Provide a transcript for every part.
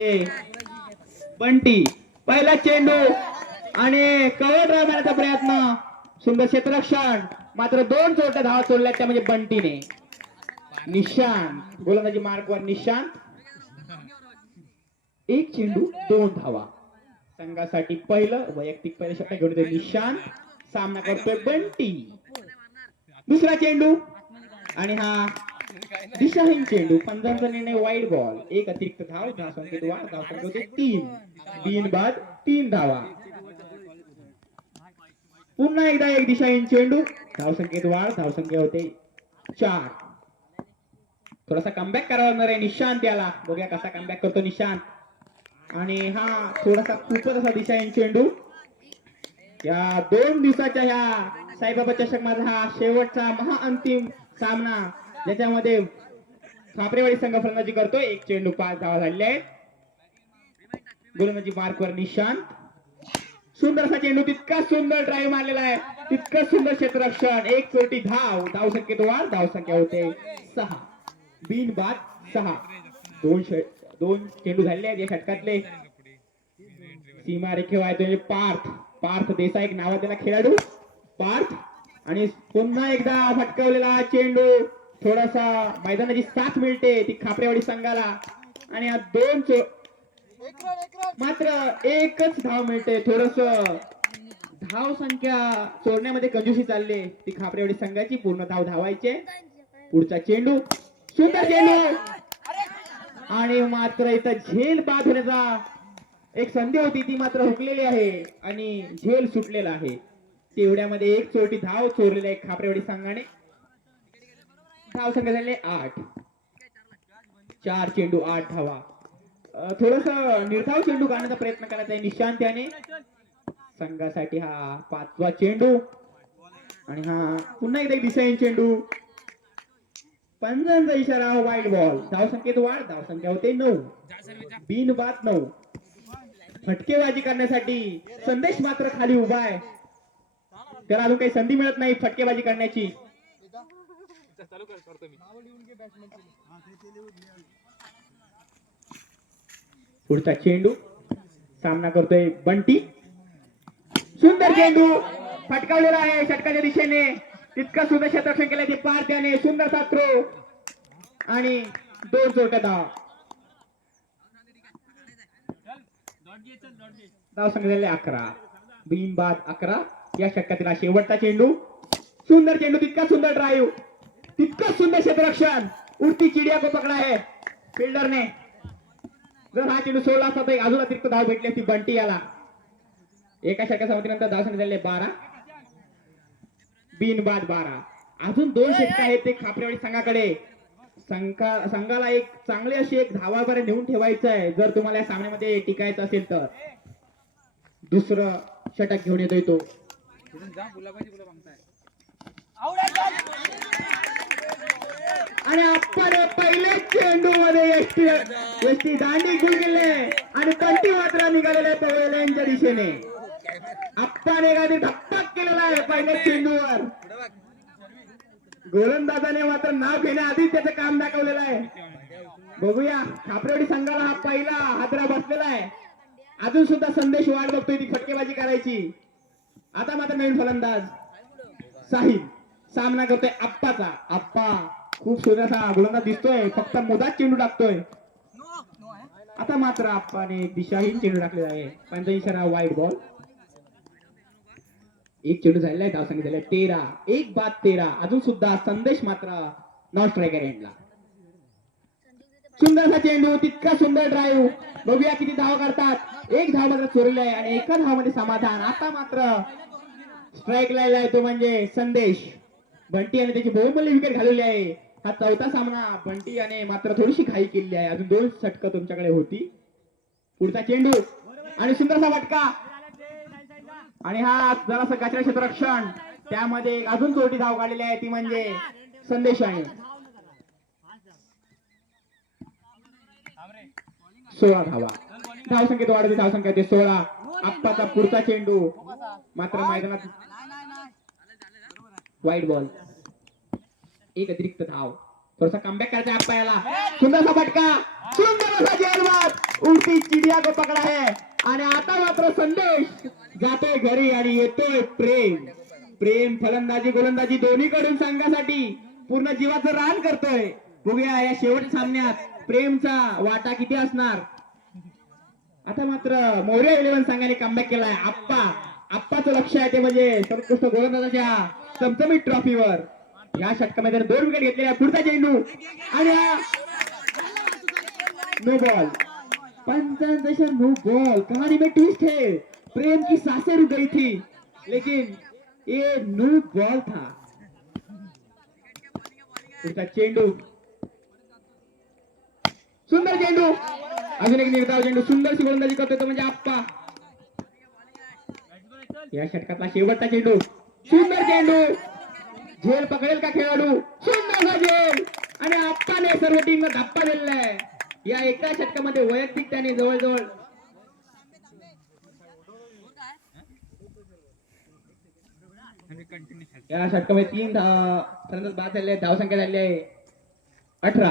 बंटी पहिला चेंडू आणि कव्हर ड्राइव्ह मारण्याचा प्रयत्न, सुंदर क्षेत्ररक्षण, मात्र दोन चोरट्या धावा चोरल्या त्या म्हणजे बंटीने. निशांत गोलंदाजी मार्कवर निशांत, एक चेंडू दोन धावा संघासाठी पहिलं वैयक्तिक पहिलं षटक घेऊन येतोय निशांत. सामना करतोय बंटी. दुसरा चेंडू आणि हा दिशाहीन चेंडू, पंचांचा निर्णय वाईड बॉल, एक अतिरिक्त धाव, धावसंख्येत वाढ, धावसंख्या होते 3, बिनबाद 3 धावा. पुन्हा एकदा एक दिशाहीन चेंडू, धावसंख्येत वाढ, धावसंख्या होते 4. थोडासा कमबॅक करावा लागणार आहे निशांत याला, बघूया कसा कमबॅक करतो निशांत. आणि हा थोडासा खूपच असा दिशाहीन चेंडू. या 2 दिवसाच्या ह्या साईबाबा चषक माझा हा शेवटचा महाअंतिम सामना, ज्याच्यामध्ये खापरेवाडी संघ फलंदाजी करतोय. एक चेंडू 5 धावा झालेल्या आहेत. गोलंदाजी मार्कवर निशांत. सुंदरसा चेंडू, तितका सुंदर ड्राईव्ह मारलेला आहे, तितकं सुंदर क्षेत्ररक्षण, एक चोटी धाव, धावसंख्येत वाढ, धावसंख्या होते 6, बिनबाद 6. दोन चेंडू झालेले आहेत या षटकातले. सीमा रेखेवर पार्थ देसाई एक नावाजलेला खेळाडू पार्थ. आणि पुन्हा एकदा फटकावलेला चेंडू, थोडासा मैदानाची 7 मिनिटे ती खापरेवाडी संघाला. आणि हा मात्र एकच धाव मिळते. थोडस धाव संख्या चोरण्यामध्ये कंजूसी चालली ती खापरेवाडी संघाची. पूर्ण धाव धावायचे. पुढचा चेंडू, सुंदर चेंडू, आणि मात्र इथं झेल बाद होण्याचा एक संधी होती, ती मात्र हुकलेली आहे आणि झेल सुटलेला आहे. तेवढ्यामध्ये एक चोटी धाव चोरलेला आहे खापरेवाडी संघाने. धाव संख्या झाले 8, 4 चेंडू 8 धावा. थोडस निर्धाव चेंडू काढण्याचा प्रयत्न करायचा आहे निशांत याने. संघासाठी हा 5वा चेंडू आणि हा पुन्हा एकदा दिशाहीन चेंडू, पंचांचा इशारा, वाईड बॉल, धावसंख्येत वाढ, धावसंख्या होते 9, बिनबाद 9. फटकेबाजी करण्यासाठी संदेश मात्र खाली उभा आहे, त्याला अजून काही संधी मिळत नाही फटकेबाजी करण्याची. पुढचा चेंडू, सामना करतोय बंटी. सुंदर चेंडू फटकावलेला आहे षटकाच्या दिशेने, तितका सुंदर क्षेत्ररक्षण केलं ते पार त्याने. सुंदर थ्रो आणि 2 चोरट्या धावा. धावसंख्या झाले 11, बिनबाद 11. या षटकातील शेवटचा चेंडू, सुंदर चेंडू, तितका सुंदर ड्राईव्ह, तितकं सुंदर क्षेत्ररक्षण, उडती चिडिया को पकडा आहे फिल्डरने. जर हा चेंडू सोडला असता तर अजून अतिरिक्त धाव भेटली असती बंटी याला. एका षटका समाप्तीनंतर धावसंख्या झाले 12, बिनबाद 12. अजून 2 षटक आहेत ते खापरेवाडी संघाकडे. संघाला एक चांगली अशी एक धावापर्यंत नेऊन ठेवायचं आहे जर तुम्हाला या सामन्यामध्ये टिकायचं असेल तर. दुसरं षटक घेऊन येतोय तो. आणि आपण पहिले चेंडू मध्ये एसटी दांडी गुल गेले आणि पंटी मात्र निघालेले पवलेच्या दिशेने. आपण एखादी धप्पाक केलेला आहे पहिल्या चेंडूवर. गोलंदाजाने मात्र नाव घेण्याआधीच त्याचं काम दाखवलेलं आहे. बघूया खापरेवाडी संघाला हा पहिला हादरा बसलेला आहे. अजून सुद्धा संदेश वाट बघतोय ती फटकेबाजी करायची. आता मात्र नवीन फलंदाज साहिल सामना करतोय आप्पाचा. आप्पा खूप सुंदरसा गोलंदाज दिसतोय, फक्त मुदात चेंडू टाकतोय. आता मात्र आप्पाने दिशाहीन चेंडू टाकलेला आहे, पंचा इशारा, वाईड बॉल. एक चेंडू झालेला आहे, धावसंख्या झाली 13, 1 बाद 13. अजून सुद्धा संदेश मात्र नॉन स्ट्रायकर एंडला. सुंदरसा चेंडू, तितका सुंदर ड्राईव्ह, बघूया किती धावा करतात. 1 धाव मात्र चोरले आहे आणि 1 धावामध्ये समाधान. आता मात्र स्ट्राईक लायला आहे तो म्हणजे संदेश. बंटी याने त्याची बहुमूल्य विकेट घालवली आहे. हा 4था सामना. बंटी याने मात्र थोडीशी घाई केली आहे. अजून 2 षटकं तुमच्याकडे होती. पुढचा चेंडू आणि सुंदरसा फटका आणि हा जरासा कचरा क्षेत्ररक्षण, त्यामध्ये अजून चोटी धाव काढलेली आहे ती म्हणजे संदेशाने. 16 धावा, धावसंख्येत वाढते, धावसंख्या होते 16. आप्पाचा पुढचा चेंडू मात्र मैदानात वाईड बॉल, एक अतिरिक्त धाव. थोडासा कमबॅक करायचा आप्पा याला. सुंदरसा फटका, सुंदर असा जेलबाद. उडती चिडिया को पकडा है. आणि आता मात्र संदेश जातोय घरी आणि येतोय प्रेम. प्रेम फलंदाजी गोलंदाजी दोन्हीकडून संघासाठी पूर्ण जीवाचं रान करतोय. बघूया या शेवटच्या सामन्यात प्रेमचा वाटा किती असणार. आता मात्र मोरया 11 संघाने कमबॅक केलाय. आप्पाचं लक्ष आहे ते म्हणजे सर्वोत्कृष्ट गोलंदाजाच्या चमचमीत ट्रॉफीवर. या षटकामध्ये 2 विकेट घेतलेल्या. पुढचा चेंडू आणि नो बॉल. पंचांचा नो बॉल. कहानी में ट्विस्ट है. प्रेम की सांसें रुक गई थी लेकिन ये नो बॉल था. पुढचा चेंडू सुंदर चेंडू. अजून एक निर्धाव चेंडू. सुंदर गोलंदाजी करतोय तो म्हणजे आप्पा. या षटकातला शेवटचा चेंडू. सुंदर चेंडू. झेल पकडेल का खेळाडू. सुंदर झेल आणि आप्पाने सर्व टीमला धप्पा दिलेला आहे. या एका षटकामध्ये वैयक्तिक त्याने जवळजवळ या षटकामध्ये 3 फलंदाज बाद झाले. धावसंख्या झाली आहे 18.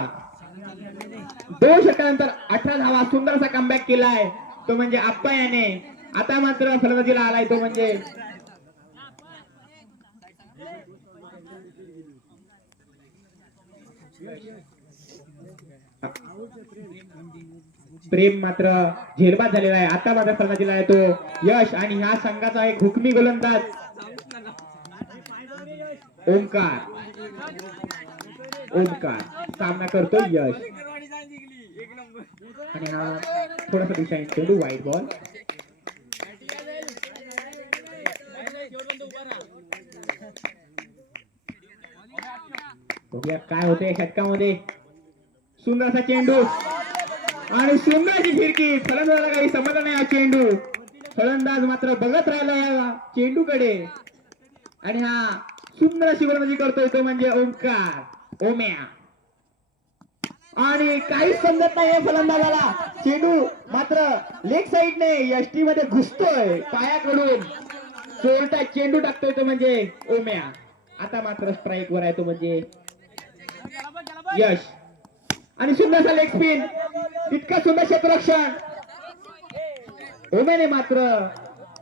2 षटकानंतर 18 धावा. सुंदर असा कमबॅक केलाय तो म्हणजे आप्पा याने. आता मात्र फलंदाजीला आलाय तो म्हणजे प्रेम मात्र झेलबाद झालेला आहे. आता मात्र फलंदाजीला आहे तो यश आणि ह्या संघाचा एक हुकमी गोलंदाज ओमकार सामना करतो यश. आणि हा थोडासा दिशा चेंडू वाईट बॉल. बघूया काय होते षटकामध्ये. सुंदर असा चेंडू आणि सुंदरची फिरकी. फलंदाजाला काही समजलं नाही हा चेंडू. फलंदाज मात्र बघत राहिला या चेंडूकडे आणि हा सुंदर अशी गोलंदाजी करतोय तो म्हणजे ओमकार ओम्या. आणि काहीच समजत नाहीये फलंदाजाला. चेंडू मात्र लेग साइडने यष्टी मध्ये घुसतोय पायाकडून. चोरटा चेंडू टाकतोय तो म्हणजे ओम्या. आता मात्र स्ट्राईक वर आहे तो म्हणजे यश. आणि सुंदरसा लेग स्पिन. इतका सुंदर क्षेत्ररक्षण. ओम्याने मात्र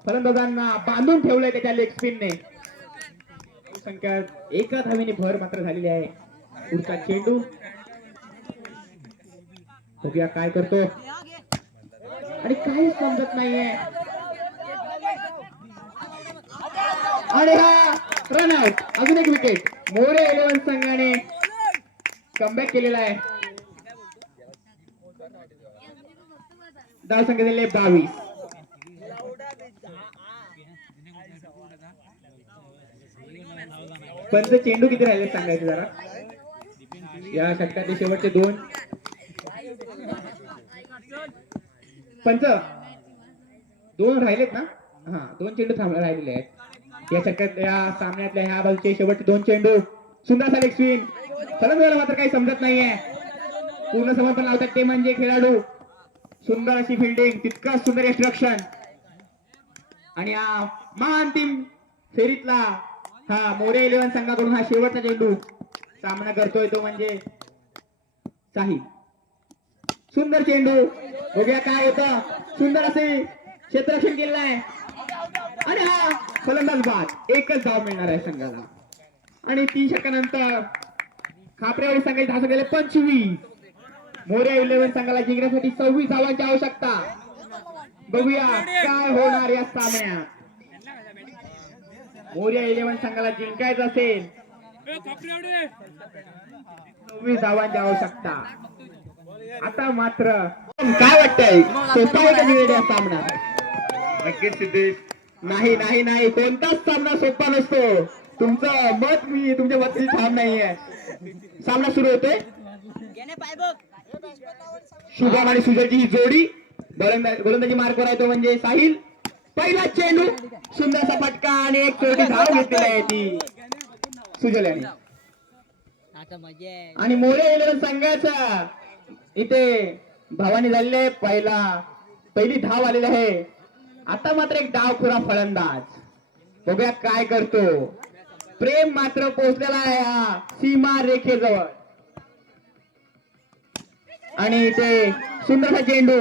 फलंदाजांना बांधून ठेवलंय त्याच्या लेग स्पिनने. संख्या 1 धावेने भर मात्र झालेली आहे. पुढचा चेंडू बघूया काय करतो आणि काहीच समजत नाहीये. आणि हा रन आउट. अजून एक विकेट. मोरे 11 संघाने कमबॅक केलेला आहे. धाव संख्या दिले 22. पंच चेंडू किती राहिले सांगायचे जरा. या षटकातले शेवटचे 2 पंच 2 राहिलेत ना. हा 2 चेंडू राहिलेले आहेत या षटकात. या सामन्यातल्या ह्या बाजूचे शेवटचे 2 चेंडू. सुंदर असा लेग स्पिन. फलंदाजाला मात्र काही समजत नाहीये. पूर्ण समर्पण लावतात ते म्हणजे खेळाडू. सुंदर अशी फिल्डिंग. तितका सुंदर एक्स्ट्रक्शन. आणि हा महाअंतिम फेरीतला हा मोरे 11 संघाकडून हा शेवटचा चेंडू सामना करतोय तो म्हणजे साहिल. सुंदर चेंडू. बघूया काय होतं. सुंदर असे क्षेत्ररक्षण केलेलं आहे आणि हा फलंदाज बाद. 1च धाव मिळणार आहे संघाला. आणि 3 षटकानंतर खापरेवाडी संघाची धाव संख्या 25. मोरे 11 संघाला जिंकण्यासाठी 26 धावांची आवश्यकता. बघूया काय होणार या सामन्यात. मोरे 11 संघाला जिंकायचं असेल 26 धावांची आवश्यकता. आता मात्र काय वाटतंय. सोपा आहे का जिंकण्याचा या सामना. नक्कीच सिद्धेश. नाही नाही नाही कोणताच सामना सोपा नसतो. तुमचं मत मी तुमच्या मताची ठाम नाहीये. सामना सुरू होतोय. शुभम आणि सुजलची ही जोडी. गोलंदाजी मार्कवर आहे तो म्हणजे साहिल. पहिला चेंडू. सुंदरसा फटका आणि एक चोरटी धाव घेतलेली आहे ती सुजल याने. आणि मोरे 11 संघाचा इथे भावानी झालेले पहिली धाव आलेली आहे. आता मात्र एक डावखुरा फलंदाज. बघूया काय करतो. प्रेम मात्र पोहोचलेला आहे हा सीमा रेखेजवळ. आणि इथे सुंदरसा चेंडू.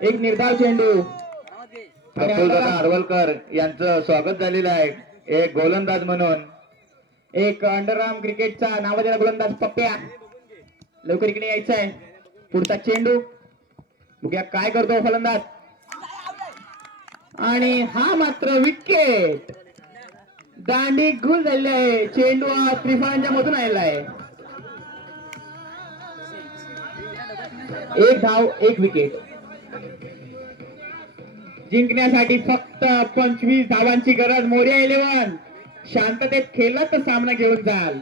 एक निर्धाव चेंडू प्रफुल्लदादा हरवलकर यांचं स्वागत झालेलं आहे एक गोलंदाज म्हणून. एक अंडरआर्म क्रिकेटचा नावाजलेला गोलंदाज पप्प्या लवकर इकडे यायचा आहे. पुढचा चेंडू बघूया काय करतो फलंदाज आणि हा मात्र विकेट. दांडी गुल झालेली आहे. चेंडू हा त्रिफळांच्या मधून आलेला आहे. एक धाव एक विकेट. जिंकण्यासाठी फक्त 25 धावांची गरज. मोरया 11 शांततेत खेळला तर सामना घेऊन जाल.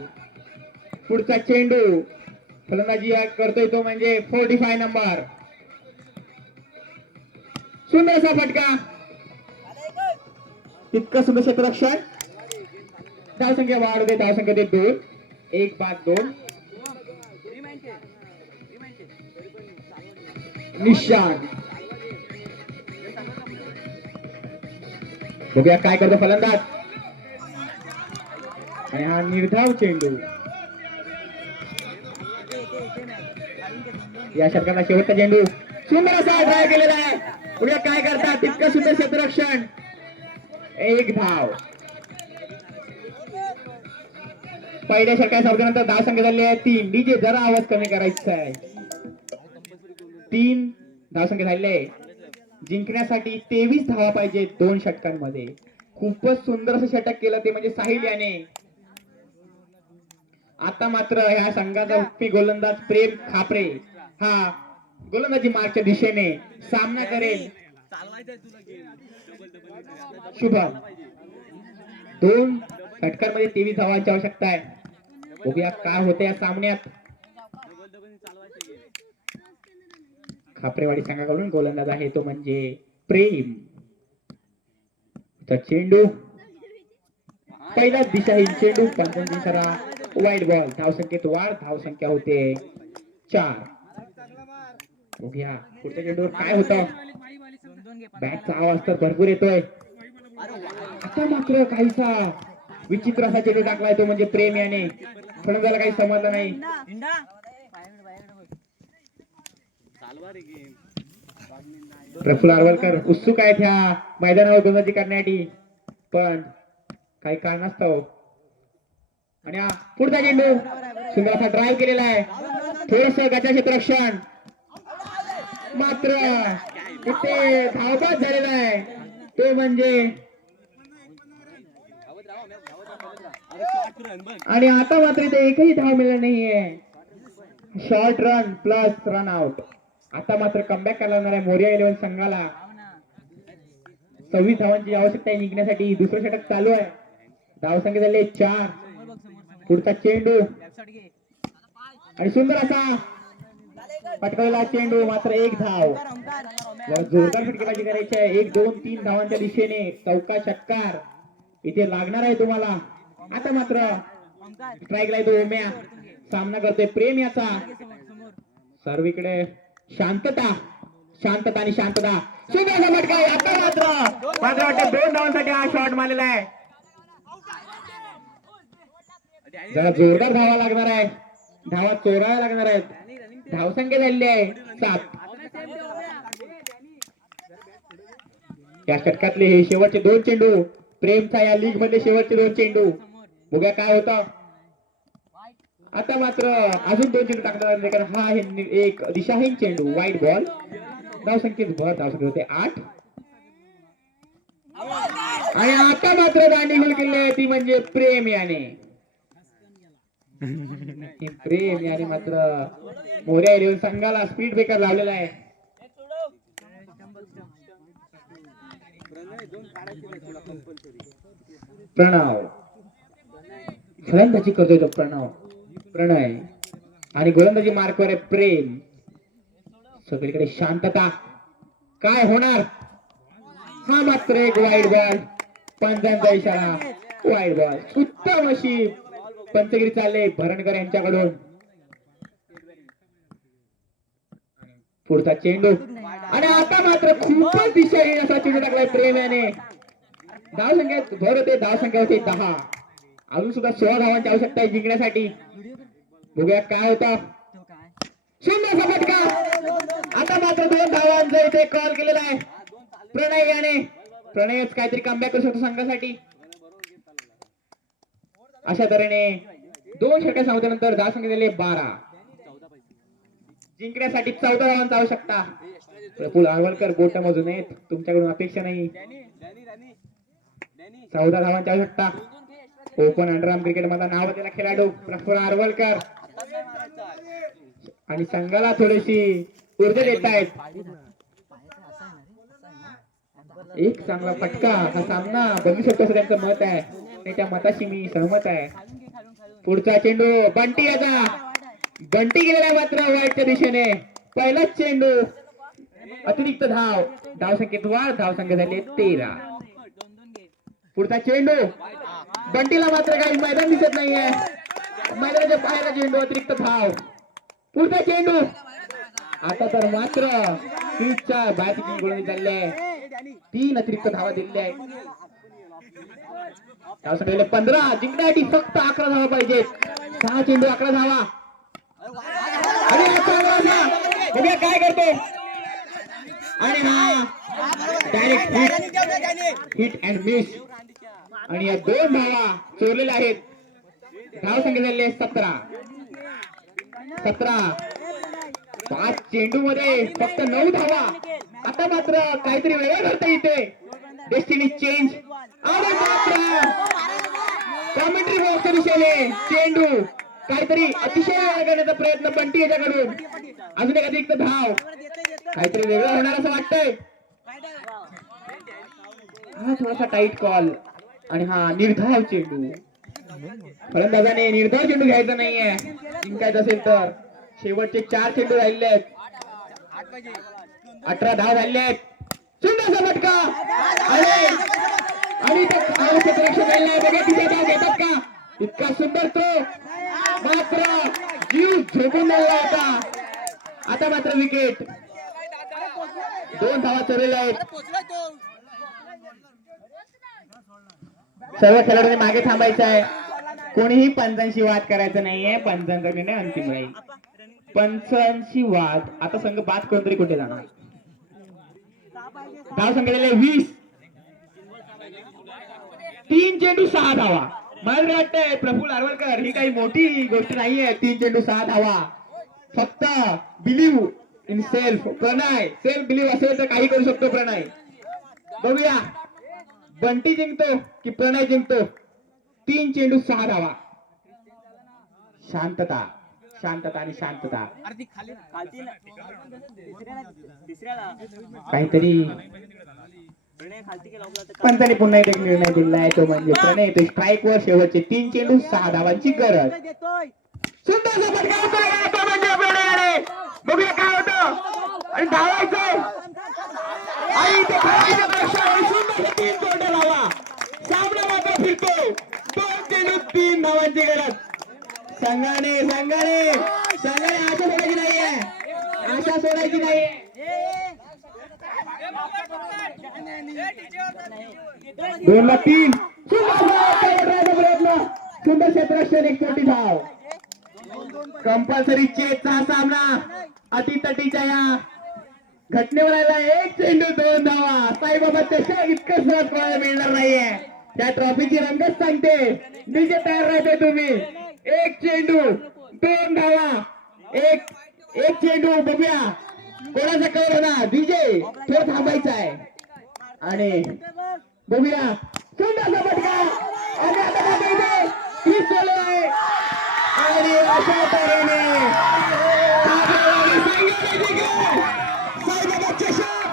पुढचा चेंडू फलंदाजी करतोय तो म्हणजे 45 नंबर. सुंदर असा फटका. तितकं सुंदर क्षेत्ररक्षण. धावसंख्या वाढ होते. धावसंख्या ते 2 1 बाद 2. निशान बघूया काय करतो फलंदाज आणि हा निर्धाव चेंडू. या षटकाचा शेवटचा चेंडू सुंदर असा ड्राय केलेला आहे. बघूया काय करतात. तितकं सुंदर क्षेत्ररक्षण. एक धाव. पहिल्या षटकाच्या सावधानंतर धावसंख्या झाली आहे 3. डीजे जरा आवाज कमी करायचा आहे. 3 धावसंख्या झालेली आहे. जिंकण्यासाठी 23 धावा पाहिजे 2 षटकांमध्ये. खूपच सुंदर असं षटक केलं ते म्हणजे साहिल याने. आता मात्र ह्या संघाचा हुकमी गोलंदाज प्रेम खापरे हा गोलंदाजी मार्गच्या दिशेने सामना करेल. शुभम 2 षटकांमध्ये 23 धावांची आवश्यकता आहे. बघूया काय होते या सामन्यात. खापरेवाडी संघाकडून गोलंदाज आहे तो म्हणजे प्रेम. चेंडू पहिला दिशाहीन चेंडू. पंचांची इशारा वाईट बॉल. धावसंख्येत वाढ. धावसंख्या होते 4. बघूया पुढच्या चेंडूवर काय होतं. बॅटचा आवाज तर भरपूर येतोय. आता मात्र काहीसा विचित्र असा चेंडू टाकलाय तो म्हणजे प्रेम याने. फलंदाजाला काही समजलं नाही. प्रफुल्ल हरवलकर उत्सुक आहेत ह्या मैदानावर गोलंदाजी करण्यासाठी पण काही कारणास्तव. आणि हा पुढचा चेंडू सुंदर असा ड्राईव्ह केलेला आहे. थोडस गचा क्षेत्ररक्षण मात्र इथे धावबाद झालेला आहे तो म्हणजे. आणि आता मात्र इथे एकही धाव मिळाला नाहीये. Short run plus run out. आता मात्र कमबॅक करायला लागणार आहे मोरया 11 संघाला. 26 धावांची आवश्यकता आहे जिंकण्यासाठी. दुसरं षटक चालू आहे. धावसंख्या झाली 4. पुढचा चेंडू आणि सुंदर असा पटकवलेला चेंडू मात्र 1 धाव. जोरदार फटकेबाजी करायची आहे. 1 2 3 धावांच्या दिशेने चौका षटकार इथे लागणार आहे तुम्हाला. आता मात्र स्ट्राईकला येतो ओम्या. सामना करतोय प्रेम याचा. सर्वीकडे शांतता शांतता आणि शांतता. सुंदर फटका. आता मात्र वाटतं 2 धावांसाठी हा शॉट मारलेला आहे. जरा जोरदार धावा लागणार आहे. धावा चोरायला लागणार आहेत. धावसंख्या झालेली आहे 7. या षटकातले हे शेवटचे 2 चेंडू. प्रेमचा या लीग मध्ये शेवटचे 2 चेंडू. बघूया काय होतं. आता मात्र अजून 2 चेंडू टाकणार कारण हा एक दिशाहीन चेंडू वाईट बॉल. धावसंख्येत भर. धावसंख्या होते 8. आणि आता मात्र दांडी गुल केली आहे ती म्हणजे प्रेम याने. प्रेम याने मात्र मोरया 11 संघाला स्पीड ब्रेकर लावलेला आहे. प्रणव फलंदाजी करतोय तो प्रणय आणि गोलंदाजी मार्कवर आहे प्रेम. सगळीकडे शांतता. काय होणार. हा मात्र एक वाईट बॉल. पंचांचा इशारा वाईट बॉल. उत्तम अशी पंचगिरी चालले भरणकर यांच्याकडून. पुढचा चेंडू आणि आता मात्र खूपच दिशाहीन असा चेंडू टाकलाय प्रेम याने. धावसंख्येत भर होते. धावसंख्या होते 10. अजून सुद्धा 16 धावांची आवश्यकता आहे जिंकण्यासाठी. बघूया काय होता. सुंदर फटका आता मात्र 2 धावांचा इथे कॉल केलेला आहे प्रणय याने. प्रणयच काहीतरी कमबॅक करू शकतो संघासाठी. अशा तऱ्हेने 2 षटके संपल्यानंतर धावसंख्या झाली 12. जिंकण्यासाठी 14 धावांचा आवश्यकता. प्रफुल्ल आरवलकर बोट मोजून आहेत, तुमच्याकडून अपेक्षा नाही. 14 धावांची आवश्यकता. ओपन अंडरआर्म क्रिकेट मध्ये नाव असलेला खेळाडू प्रफुल्ल आरवलकर आणि संघाला थोडीशी ऊर्जा देत आहेत. एक चांगला फटका हा सामना बघू शकतो असं त्यांचं मत आहे आणि त्या मताशी मी सहमत आहे. पुढचा चेंडू बंटी याचा. बंटी गेलेला मात्र वाईटच्या दिशेने. पहिलाच चेंडू अतिरिक्त धाव. धावसंख्येत वाढ. धावसंख्या झाली 13. पुढचा चेंडू बंटीला मात्र काही मैदान दिसत नाहीये. मैदानाच्या बाहेर चेंडू अतिरिक्त धाव. पुढचा चेंडू आता तर मात्र स्पीडच्या बाहेरची गोळणी चालले. 3 अतिरिक्त धावा दिलेल्या आहेत. धावसंख्या 15. जिंकण्यासाठी फक्त 11 धावा पाहिजेत. 6 चेंडू 11 धावा. आणि बघूया काय करतो. आणि हा डायरेक्ट हिट अँड मिस. आणि या 2 धावा चोरलेल्या आहेत. धावसंख्या झाली आहे 17. 5 चेंडू मध्ये फक्त 9 धावा. आता मात्र काहीतरी वेगळं घडतं इथे. Destiny change. आणि मात्र कॉमेंट्री बॉक्सच्या दिशेने चेंडू काहीतरी अतिशय वेगळा करण्याचा प्रयत्न बंटी याच्याकडून. अजून एक अतिरिक्त धाव. काहीतरी वेगळं होणार असं वाटतंय. हा थोडासा टाईट कॉल आणि हा निर्धाव चेंडू. फलंदाजाने निर्धाव चेंडू घ्यायचा नाहीये जिंकायचं असेल तर. शेवटचे 4 चेंडू राहिले आहेत. 18 धाव झाले आहेत. सुंदरचा फटका आणि क्षेत्ररक्षक बघा तिथे धाव घेतात का. इतका सुंदर तो मात्र जीव झोपून लागला होता. आता मात्र विकेट. 2 धावा चोरलेल्या आहेत. सर्व खेळाडूंनी मागे थांबायचं आहे. कोणीही पंचांशी वाद करायचा नाहीये. पंचांचा निर्णय अंतिम राहील. पंचांशी वाद. आता संघ बाद कोणतरी कुठे जाणार. धाव संख्या 20. 3 चेंडू 6 धावा. मला वाटतंय प्रफुल्ल आरवलकर ही काही मोठी गोष्ट नाहीये. 3 चेंडू 6 धावा. फक्त believe in self. Pranay self believe असेल तर काही करू शकतो प्रणय. बघूया बंटी जिंकतो की प्रणय जिंकतो. 3 चेंडू 6 धावा. शांतता शांतता आणि शांतता. काहीतरी पंचाने पुन्हा एक निर्णय दिला आहे तो म्हणजे प्रणय येतो स्ट्राईक वर. शेवटचे 3 चेंडू 6 धावांची गरज. सुंदरचा फटका होता तो म्हणजे प्रणय. बघूया काय होतं आणि धावायचं आणि ते सुंदर 3 चेंडू धावा. सामना मात्र फिरतो. 2 चेंडू 3 धावांची गरज. संघाने आशा सोडायची नाहीये. आशा सोडायची नाहीये. 2-3. सुंदर क्षेत्ररक्षण. 1 कोटी धाव. कंपल्सरी चेसचा हा सामना अतितटीच्या या घटनेवर आला. 1 चेंडू 2 धावा. साईबाबा चषक इतकं सहज पळायला मिळणार नाहीये. त्या ट्रॉफीची रंगच सांगते. डीजे तयार राहते तुम्ही. 1 चेंडू 2 धावा. एक चेंडू. बघूया कोणाचा कवर होणार. डीजे थोडं थांबायचं आहे आणि बघूया सुंदरचा फटका आणि आता बघायचं 30 सोडले आहे आणि अशा तऱ्हेने साईबाबा चषक